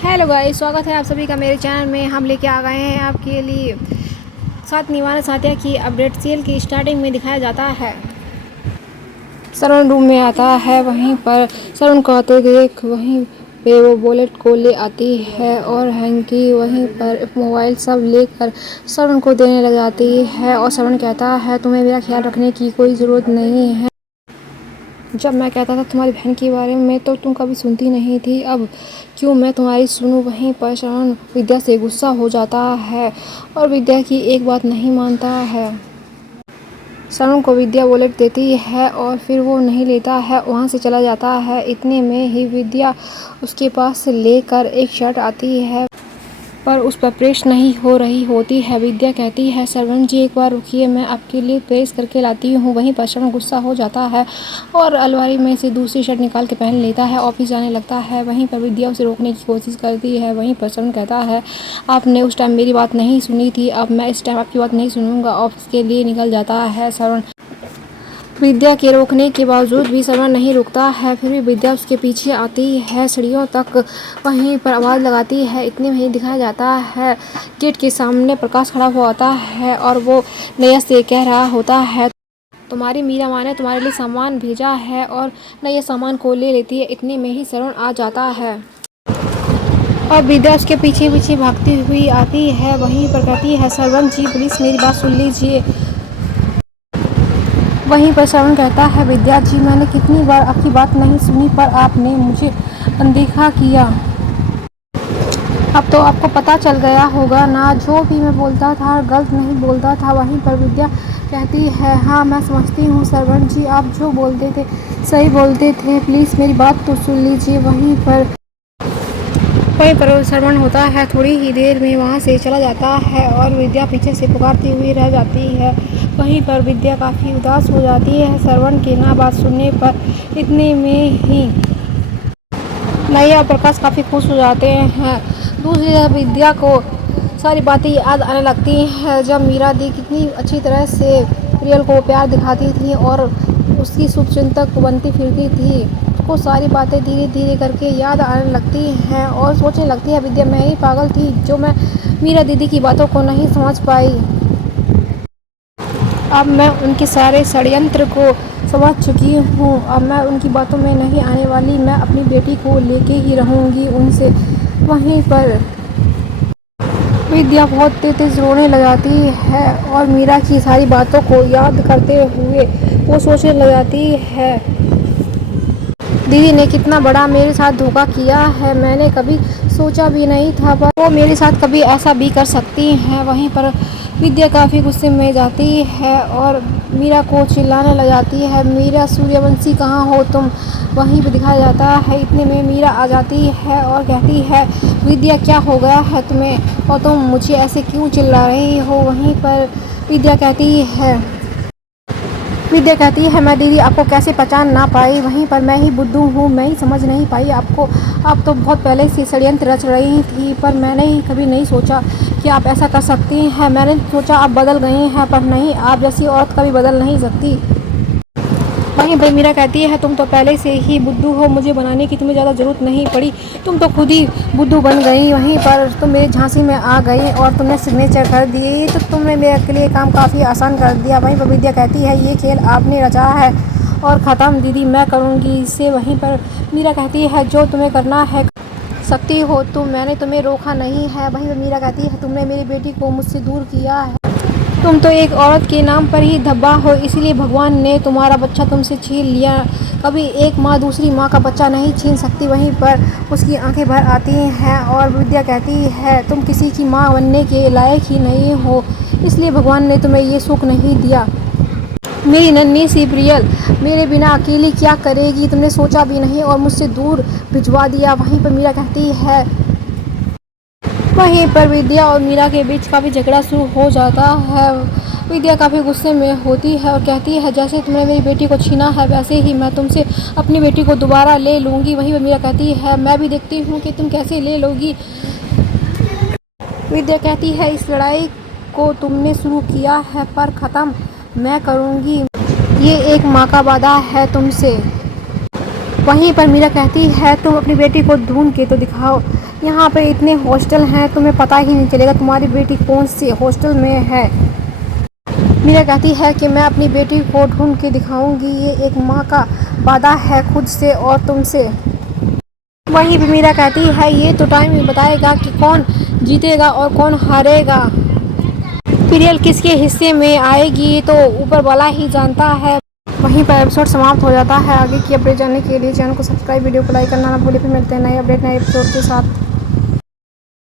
Hello guys, स्वागत है आप सभी का मेरे चैनल में। हम लेके आ गए हैं आपके लिए सात निवारण साथिया की अपडेट। सीरियल की स्टार्टिंग में दिखाया जाता है श्रवण रूम में आता है। वहीं पर श्रवण को आते देख वहीं पे वो बुलेट को ले आती है और हैंकी वहीं पर मोबाइल सब लेकर श्रवण को देने लग जाती है। और श्रवण कहता है तुम्हें मेरा ख्याल रखने की कोई ज़रूरत नहीं है। जब मैं कहता था तुम्हारी बहन के बारे में तो तुम कभी सुनती नहीं थी, अब क्यों मैं तुम्हारी सुनूं। वहीं पर श्रवण विद्या से गुस्सा हो जाता है और विद्या की एक बात नहीं मानता है। श्रवण को विद्या वॉलेट देती है और फिर वो नहीं लेता है, वहाँ से चला जाता है। इतने में ही विद्या उसके पास लेकर एक शर्ट आती है पर उस पर प्रेस नहीं हो रही होती है। विद्या कहती है श्रवण जी एक बार रुकिए, मैं आपके लिए प्रेस करके लाती हूँ। वहीं पर श्रवण गुस्सा हो जाता है और अलमारी में से दूसरी शर्ट निकाल के पहन लेता है, ऑफिस जाने लगता है। वहीं पर विद्या उसे रोकने की कोशिश करती है। वहीं पर श्रवण कहता है आपने उस टाइम मेरी बात नहीं सुनी थी, अब मैं इस टाइम आपकी बात नहीं सुनूंगा। ऑफिस के लिए निकल जाता है श्रवण। विद्या के रोकने के बावजूद भी श्रवण नहीं रुकता है, फिर भी विद्या उसके पीछे आती है सीढ़ियों तक। वहीं पर आवाज़ लगाती है। इतने में ही दिखाया जाता है गेट के सामने प्रकाश खड़ा हुआ होता है और वो नैया से कह रहा होता है तुम्हारी मीरा माँ ने तुम्हारे लिए सामान भेजा है, और नैया सामान को ले लेती है। इतने में ही श्रवण आ जाता है और विद्या उसके पीछे पीछे भागती हुई आती है। वहीं पर कहती है श्रवण जी प्लीज़ मेरी बात सुन लीजिए। वहीं पर श्रवण कहता है विद्या जी मैंने कितनी बार आपकी बात नहीं सुनी पर आपने मुझे अनदेखा किया। अब तो आपको पता चल गया होगा ना, जो भी मैं बोलता था गलत नहीं बोलता था। वहीं पर विद्या कहती है हाँ मैं समझती हूँ श्रवण जी, आप जो बोलते थे सही बोलते थे, प्लीज़ मेरी बात तो सुन लीजिए। वहीं पर श्रवण होता है थोड़ी ही देर में वहाँ से चला जाता है और विद्या पीछे से पुकारती हुई रह जाती है। वहीं पर विद्या काफ़ी उदास हो जाती है श्रवण की ना बात सुनने पर। इतने में ही नैया और प्रकाश काफ़ी खुश हो जाते हैं। दूसरी तरफ विद्या को सारी बातें याद आने लगती हैं, जब मीरा दी कितनी अच्छी तरह से प्रियल को प्यार दिखाती थी और उसकी शुभचिंतक बनती फिरती थी। उसको सारी बातें धीरे धीरे करके याद आने लगती हैं और सोचने लगती है विद्या मैं ही पागल थी जो मैं मीरा दीदी की बातों को नहीं समझ पाई। अब मैं उनके सारे षड्यंत्र को समझ चुकी हूँ, अब मैं उनकी बातों में नहीं आने वाली, मैं अपनी बेटी को लेके ही रहूँगी उनसे। वहीं पर विद्या बहुत तेज रोने लग जाती है और मीरा की सारी बातों को याद करते हुए वो सोचने लग जाती है दीदी ने कितना बड़ा मेरे साथ धोखा किया है, मैंने कभी सोचा भी नहीं था पर वो मेरे साथ कभी ऐसा भी कर सकती हैं। वहीं पर विद्या काफ़ी गुस्से में जाती है और मीरा को चिल्लाने लग जाती है मीरा सूर्यवंशी कहाँ हो तुम। वहीं पर दिखाया जाता है इतने में मीरा आ जाती है और कहती है विद्या क्या हो गया है तुम्हें और तुम मुझे ऐसे क्यों चिल्ला रही हो। वहीं पर विद्या कहती है मैं दीदी आपको कैसे पहचान ना पाई, वहीं पर मैं ही बुद्धू हूँ, मैं ही समझ नहीं पाई आपको। आप तो बहुत पहले से षड्यंत्र रच रही थी पर मैंने ही कभी नहीं सोचा कि आप ऐसा कर सकती हैं। मैंने सोचा आप बदल गए हैं पर नहीं, आप जैसी औरत कभी बदल नहीं सकती। वहीं पर मीरा कहती है तुम तो पहले से ही बुद्धू हो, मुझे बनाने की तुम्हें ज़्यादा ज़रूरत नहीं पड़ी, तुम तो खुद ही बुद्धू बन गई। वहीं पर तुम मेरे झांसी में आ गई और तुमने सिग्नेचर कर दिए, तो तुमने मेरे लिए काम काफ़ी आसान कर दिया। वहीं पर विद्या कहती है ये खेल आपने रचा है और ख़त्म दीदी, मैं करूँगी इससे। वहीं पर मीरा कहती है जो तुम्हें करना है सकती हो तुम, मैंने तुम्हें रोका नहीं है। वहीं पर मीरा कहती है तुमने मेरी बेटी को मुझसे दूर किया है, तुम तो एक औरत के नाम पर ही धब्बा हो, इसलिए भगवान ने तुम्हारा बच्चा तुमसे छीन लिया। कभी एक माँ दूसरी माँ का बच्चा नहीं छीन सकती। वहीं पर उसकी आंखें भर आती हैं और विद्या कहती है तुम किसी की माँ बनने के लायक ही नहीं हो, इसलिए भगवान ने तुम्हें ये सुख नहीं दिया। मेरी नन्ही सी प्रियल मेरे बिना अकेली क्या करेगी, तुमने सोचा भी नहीं और मुझसे दूर भिजवा दिया। वहीं पर मीरा कहती है वहीं पर विद्या और मीरा के बीच काफ़ी झगड़ा शुरू हो जाता है। विद्या काफ़ी गुस्से में होती है और कहती है जैसे तुमने मेरी बेटी को छीना है वैसे ही मैं तुमसे अपनी बेटी को दोबारा ले लूँगी। वहीं पर मीरा कहती है मैं भी देखती हूँ कि तुम कैसे ले लोगी। विद्या कहती है इस लड़ाई को तुमने शुरू किया है पर ख़त्म मैं करूँगी, ये एक माँ का वादा है तुमसे। वहीं पर मीरा कहती है तुम अपनी बेटी को ढूंढ के तो दिखाओ, यहाँ पे इतने हॉस्टल हैं तुम्हें पता ही नहीं चलेगा तुम्हारी बेटी कौन से हॉस्टल में है। मीरा कहती है कि मैं अपनी बेटी को ढूंढ के दिखाऊंगी, ये एक माँ का वादा है खुद से और तुमसे। वहीं पे मीरा कहती है ये तो टाइम ही बताएगा कि कौन जीतेगा और कौन हारेगा, सीरियल किसके हिस्से में आएगी तो ऊपर वाला ही जानता है। वहीं पर एपिसोड समाप्त हो जाता है। आगे की अपडेट जानने के लिए चैनल को सब्सक्राइब, वीडियो को लाइक करना ना भूलें। फिर मिलते हैं नए अपडेट नए एपिसोड के साथ।